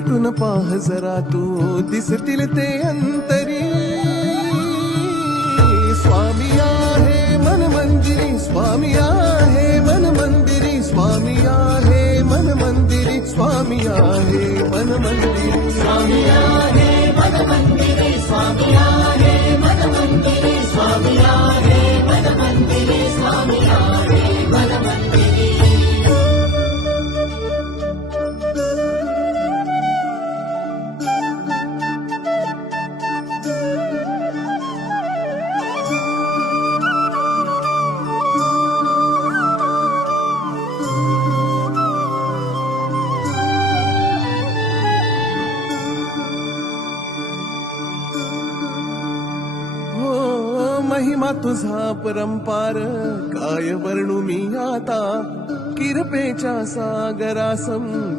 भेटून पाह जरा तू दिसतील ते अंतरी. स्वामी आहे मन मंदिरी, स्वामी आहे मन मंदिरी, स्वामी आहे मन मंदिरी, स्वामी आहे मन मंदिरी, स्वामी आहे मन मंदिरी, स्वामी आहे मन मंदिरी, स्वामी आहे मन मंदिरी, स्वामी आहे मन मंदिरी. महिमा तुझा परंपार काय वर्णू मी आता. किरपेच्या सागरासम